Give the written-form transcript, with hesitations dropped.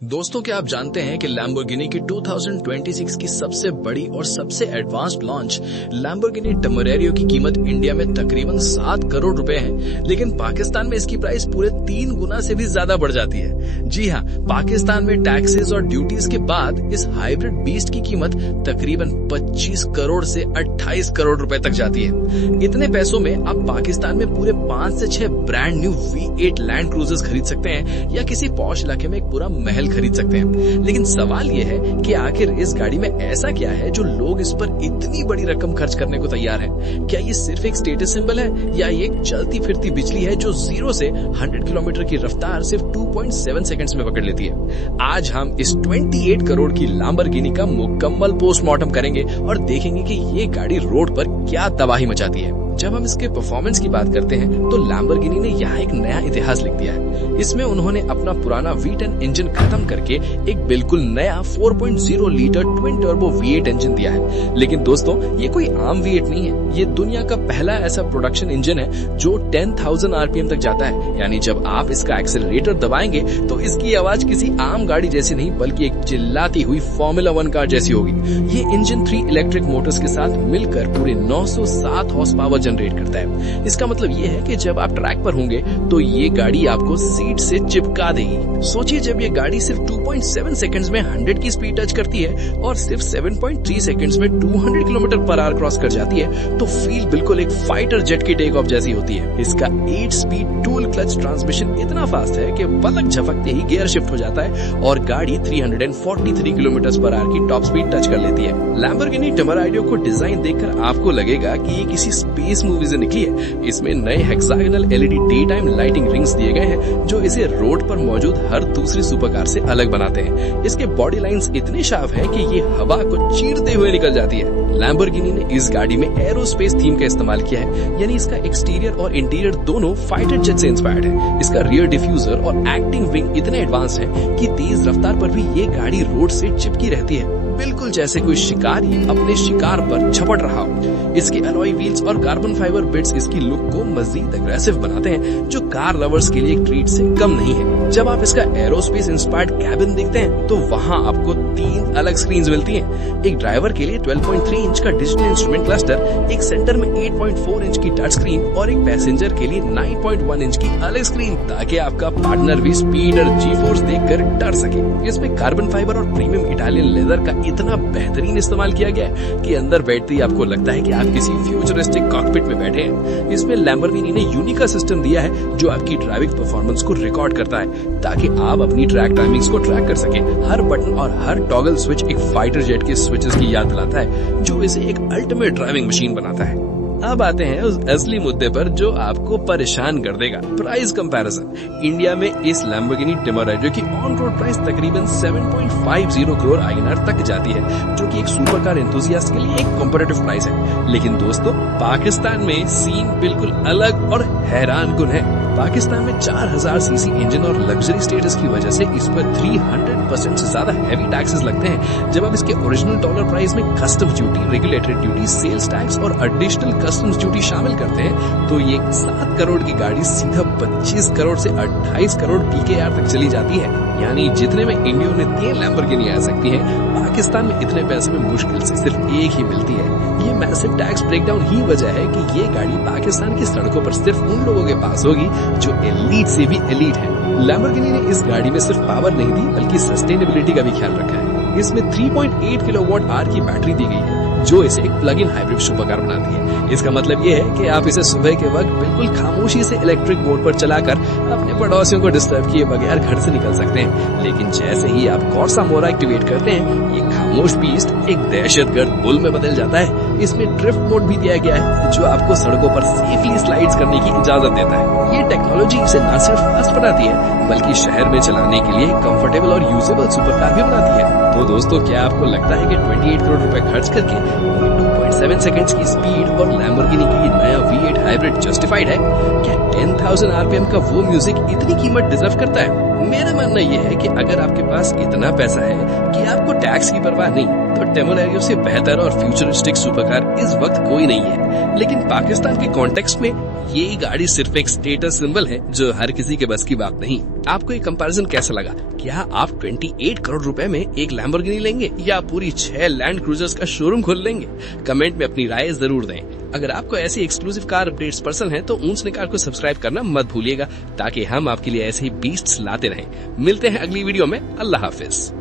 दोस्तों, क्या आप जानते हैं कि लैम्बोर्गिनी की 2026 की सबसे बड़ी और सबसे एडवांस्ड लॉन्च लैम्बोर्गिनी टेमेरेरियो की कीमत इंडिया में तकरीबन 7 करोड़ रुपए है, लेकिन पाकिस्तान में इसकी प्राइस पूरे 3 गुना से भी ज्यादा बढ़ जाती है। जी हाँ, पाकिस्तान में टैक्सेस और ड्यूटीज के बाद इस हाइब्रिड बीस्ट की कीमत तकरीबन 25 करोड़ से 28 करोड़ रुपए तक जाती है। इतने पैसों में आप पाकिस्तान में पूरे 5 से 6 brand new V8 land cruisers खरीद सकते हैं या किसी पॉश इलाके में एक पूरा महल खरीद सकते हैं। लेकिन सवाल ये है कि आखिर इस गाड़ी में ऐसा क्या है जो लोग इस पर इतनी बड़ी रकम खर्च करने को तैयार हैं? क्या ये सिर्फ एक स्टेटस सिंबल है या ये एक चलती फिरती बिजली है जो 0 से 100 किलोमीटर की रफ्तार सिर्फ 2.7 सेकंड्स में पकड़ लेती है? आज हम इस 28 करोड़ की लैम्बोर्गिनी का मुकम्मल पोस्टमार्टम करेंगे और देखेंगे कि ये गाड़ी रोड पर क्या तबाही मचाती है। जब हम इसके परफॉर्मेंस की बात करते हैं तो लैम्बोर्गिनी ने यहाँ एक नया इतिहास लिख दिया है। इसमें उन्होंने अपना पुराना V10 इंजन खत्म करके एक बिल्कुल नया 4.0 litre twin turbo V8 engine दिया है। लेकिन दोस्तों, ये कोई आम V8 नहीं है, ये दुनिया का पहला ऐसा प्रोडक्शन इंजन है जो 10,000 RPM तक जाता है। यानी जब आप इसका एक्सेलरेटर दबाएंगे तो इसकी आवाज किसी आम गाड़ी जैसी नहीं बल्कि एक चिल्लाती हुई फॉर्मूला 1 कार जैसी होगी। ये इंजन 3 इलेक्ट्रिक मोटर्स के साथ मिलकर पूरे 907 हॉर्स पावर जनरेट करता है। इसका मतलब ये है कि जब आप ट्रैक पर होंगे तो ये गाड़ी आपको सीट से चिपका देगी। सोचिए, जब ये गाड़ी सिर्फ 2.7 सेकंड्स में 100 की स्पीड टच करती है और सिर्फ 7.3 सेकंड्स में 200 किलोमीटर पर आवर क्रॉस कर जाती है तो फील बिल्कुल एक फाइटर जेट की टेक ऑफ जैसी होती है। इसका 8 स्पीड डुअल क्लच ट्रांसमिशन इतना फास्ट है कि पलक झपकते ही गियर शिफ्ट हो जाता है और गाड़ी 343 किलोमीटर पर आवर की टॉप स्पीड टच कर लेती है। लैम्बोर्गिनी टेमेरेरियो को डिजाइन देखकर आपको लगेगा कि ये किसी स्पेस मूवी से निकली है। इसमें नए hexagonal LED day time lighting rings दिए गए हैं जो इसे रोड पर मौजूद हर दूसरी सुपरकार से अलग बनाते हैं। इसके बॉडी लाइंस इतने शार्प हैं कि ये हवा को चीरते हुए निकल जाती है। लैम्बोर्गिनी ने इस गाड़ी में एरोस्पेस थीम का इस्तेमाल किया है, यानी इसका एक्सटीरियर और इंटीरियर दोनों फाइटर जेट से इंस्पायर्ड है। इसका रियर डिफ्यूजर और एक्टिंग विंग इतने एडवांस हैं कि तेज रफ्तार पर भी ये गाड़ी रोड से चिपकी रहती है, बिल्कुल जैसे कोई शिकारी अपने शिकार पर झपट रहा हो। इसके अलॉय व्हील्स और कार्बन फाइबर बिट्स इसकी लुक को मजीद अग्रेसिव बनाते हैं, जो कार लवर्स के लिए एक ट्रीट से कम नहीं है। जब आप इसका एरोस्पेस इंस्पायर्ड कैबिन देखते हैं तो वहाँ आपको 3 अलग स्क्रीन्स मिलती हैं। एक ड्राइवर के लिए 12.3 इंच का डिजिटल इंस्ट्रूमेंट क्लस्टर, एक सेंटर में 8.4 इंच की टच स्क्रीन और एक पैसेंजर के लिए 9.1 इंच की अलग स्क्रीन, ताकि आपका पार्टनर भी स्पीड और जी फोर्स देखकर डर सके। इसमें कार्बन फाइबर और प्रीमियम इटालियन लेदर का इतना बेहतरीन इस्तेमाल किया गया है कि अंदर बैठते ही आपको लगता है कि आप किसी फ्यूचरिस्टिक कॉकपिट में बैठे हैं। इसमें लैम्बोर्गिनी ने यूनिका सिस्टम दिया है जो आपकी ड्राइविंग परफॉर्मेंस को रिकॉर्ड करता है, ताकि आप अपनी ट्रैक टाइमिंग्स को ट्रैक कर सके। हर बटन और हर टॉगल स्विच एक फाइटर जेट के स्विचेस की याद दिलाता है, जो इसे एक अल्टीमेट ड्राइविंग मशीन बनाता है। अब आते हैं उस असली मुद्दे पर जो आपको परेशान कर देगा, प्राइस कंपैरिजन। इंडिया में इस लैम्बोर्गिनी टेमेरेरियो की ऑन रोड प्राइस तकरीबन 7.50 करोड़ INR तक जाती है, जो कि एक सुपर कार एंथुसियास्ट के लिए एक कॉम्पिटिटिव प्राइस है। लेकिन दोस्तों, पाकिस्तान में सीन बिल्कुल अलग और हैरान कुन है। पाकिस्तान में 4000 सीसी इंजन और लग्जरी स्टेटस की वजह से इस पर 300% से ज्यादा हैवी टैक्सेस लगते हैं। जब आप इसके ओरिजिनल डॉलर प्राइस में customs duty, regulatory duty, sales tax और एडिशनल कस्टम्स ड्यूटी शामिल करते हैं तो ये 7 करोड़ की गाड़ी सीधा 25 करोड़ से 28 करोड़ PKR तक चली जाती है। यानी जितने में इंडिया में 3 लैम्बोर्गिनी आ सकती है, पाकिस्तान में इतने पैसे में मुश्किल से सिर्फ एक ही मिलती है। ये मैसिव टैक्स ब्रेकडाउन ही वजह है कि ये गाड़ी पाकिस्तान की सड़कों पर सिर्फ उन लोगों के पास होगी जो एलीट से भी एलीट है। लैम्बोर्गिनी ने इस गाड़ी में सिर्फ पावर नहीं दी बल्कि सस्टेनेबिलिटी का भी ख्याल रखा है। इसमें 3.8 किलोवाट आवर की बैटरी दी गई है जो इसे एक प्लग इन हाइब्रिड सुपरकार बनाती है। इसका मतलब ये है कि आप इसे सुबह के वक्त बिल्कुल खामोशी से इलेक्ट्रिक मोड पर चलाकर अपने पड़ोसियों को डिस्टर्ब किए बगैर घर से निकल सकते हैं। लेकिन जैसे ही आप कॉर्सा मोरा एक्टिवेट करते हैं, ये खामोश बीस्ट एक दहशतगर्द बुल में बदल जाता है। इसमें ड्रिफ्ट मोड भी दिया गया है जो आपको सड़कों पर सेफली स्लाइड्स करने की इजाजत देता है। ये टेक्नोलॉजी इसे न सिर्फ फास्ट बनाती है बल्कि शहर में चलाने के लिए कंफर्टेबल और यूजेबल सुपरकार भी बनाती है। तो दोस्तों, क्या आपको लगता है कि 28 करोड़ रुपए खर्च करके 2.7 सेकंड्स की स्पीड और लैम्बोर्गिनी की नया V8 हाइब्रिड जस्टिफाइड है? क्या 10,000 RPM का वो म्यूजिक इतनी कीमत डिजर्व करता है? मेरा मानना यह है कि अगर आपके पास इतना पैसा है कि आपको टैक्स की परवाह नहीं, तो टेम्पोरेरियो से बेहतर और फ्यूचरिस्टिक सुपरकार इस वक्त कोई नहीं है। लेकिन पाकिस्तान के कॉन्टेक्स्ट में ये गाड़ी सिर्फ एक स्टेटस सिंबल है जो हर किसी के बस की बात नहीं। आपको ये कंपैरिजन कैसा लगा? क्या आप 28 करोड़ रुपए में एक लैम्बोर्गिनी लेंगे या पूरी 6 लैंड क्रूजर्स का शोरूम खोल लेंगे? कमेंट में अपनी राय जरूर दें। अगर आपको ऐसी एक्सक्लूसिव कार अपडेट्स पसंद है तो ऊंचने कार को सब्सक्राइब करना मत भूलिएगा, ताकि हम आपके लिए ऐसे ही बीस्ट्स लाते रहें। मिलते हैं अगली वीडियो में। अल्लाह हाफिज।